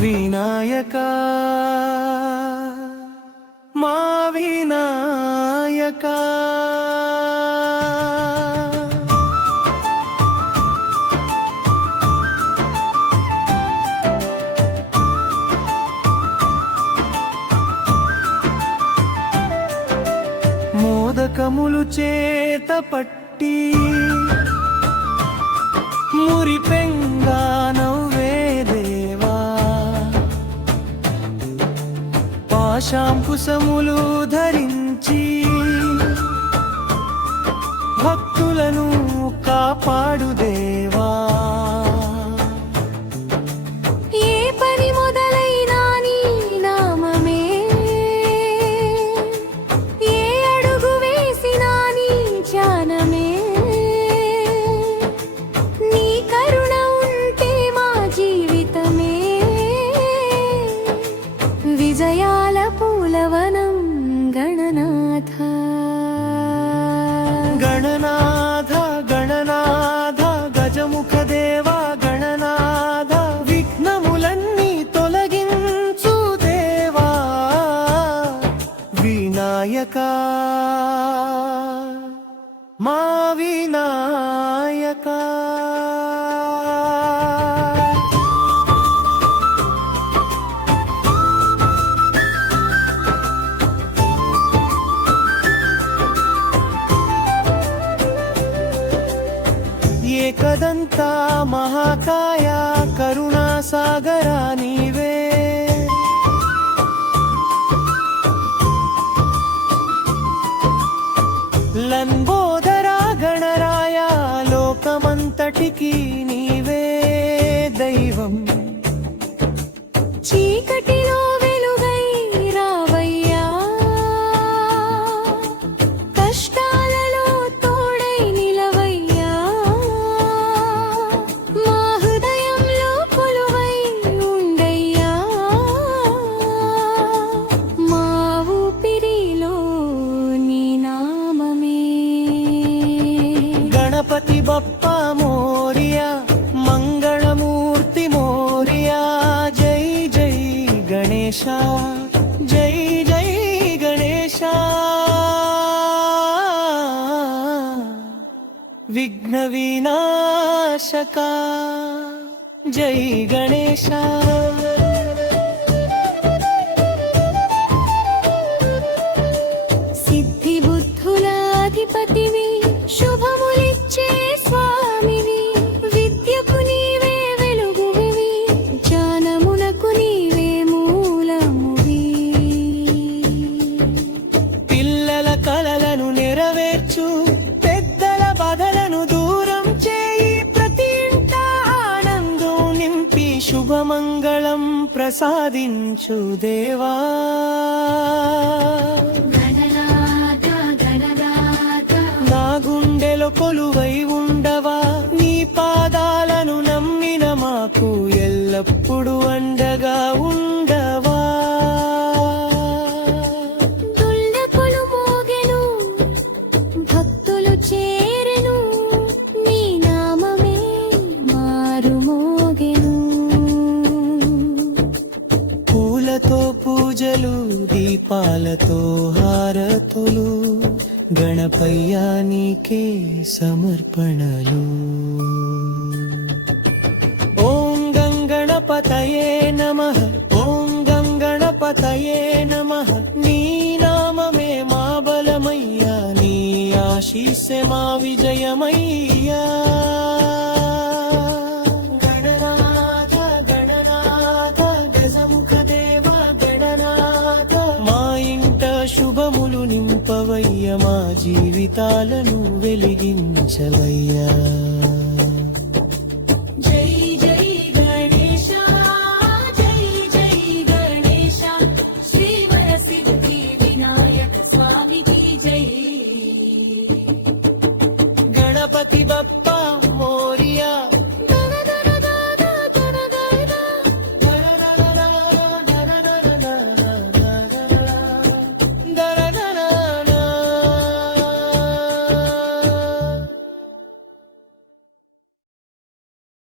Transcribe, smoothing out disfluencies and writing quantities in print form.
వినాయక మా వినాయక మోదకములు చేత పట్టి మురిపెంగా పాశాంకుశములు ధరించి భక్తులను కాపాడు దేవా. ఏ పని మొదలైనా నీ నామమే, ఏ అడుగు వేసినా నీ ధ్యానమే. నీ కరుణ ఉంటే మా జీవితమే విజయాల పూలవనం. గణనాథ గణనాథ గణనాథ గజముఖ దేవా గణనాథ విఘ్నములన్నీ తొలగించు దేవా. వినాయక మా వినాయక ఏకదంతా మహాకాయ కరుణా సాగరా నీవే. లంబోదరా గణరాయ లోకమంతటికి నీవే దైవం. చీకటిలో వెలుగై రావయ్యా, కష్టాలలో తోడై నిలవయ్యా. మా హృదయంలో కొలువై ఉండయ్యా, మా ఊపిరిలో నీ నామమే. గణపతి బప్పా మోరియా మంగళమూర్తి మోరియా. జై జై గణేశ జై జై గణేశ. విఘ్న వినాశక జై గణేశ. సిద్ధి బుద్ధుల అధిపతివి, శుభములిచ్చే స్వామివి. విద్యకు నీవే వెలుగువి, జ్ఞానమునకు నీవే మూలమువి. పిల్లల కలలను నెరవేర్చు, పెద్దల బాధలను దూరం చేయి. ప్రతి ఇంట ఆనందం నింపి శుభమంగళం ప్రసాదించు దేవా. నా గుండెలో కొలువై ఉండవా, నీ పాదాలను నమ్మిన మాకు ఎల్లప్పుడూ అండగా ఉండవా. దుల్లెపులు మోగెను, భక్తులు చేరెను, నీ నామమే మారు మోగెను. పూలతో పూజలు, దీపాలతో హారతులు, గణపయ్యా నీకే సమర్పణలు. ఓం గంగణపతయే నమః, ఓం గంగణపతయే నమః. నీ నామమే మా బలమయ్యా, నీ ఆశీస్సే మా విజయమయ్యా. గణనాథ గణనాథ గజముఖ దేవా గణనాథ. మా ఇంట శుభములు నింపవయ్య, మా జీవితాలను వెలిగించవయ్యా.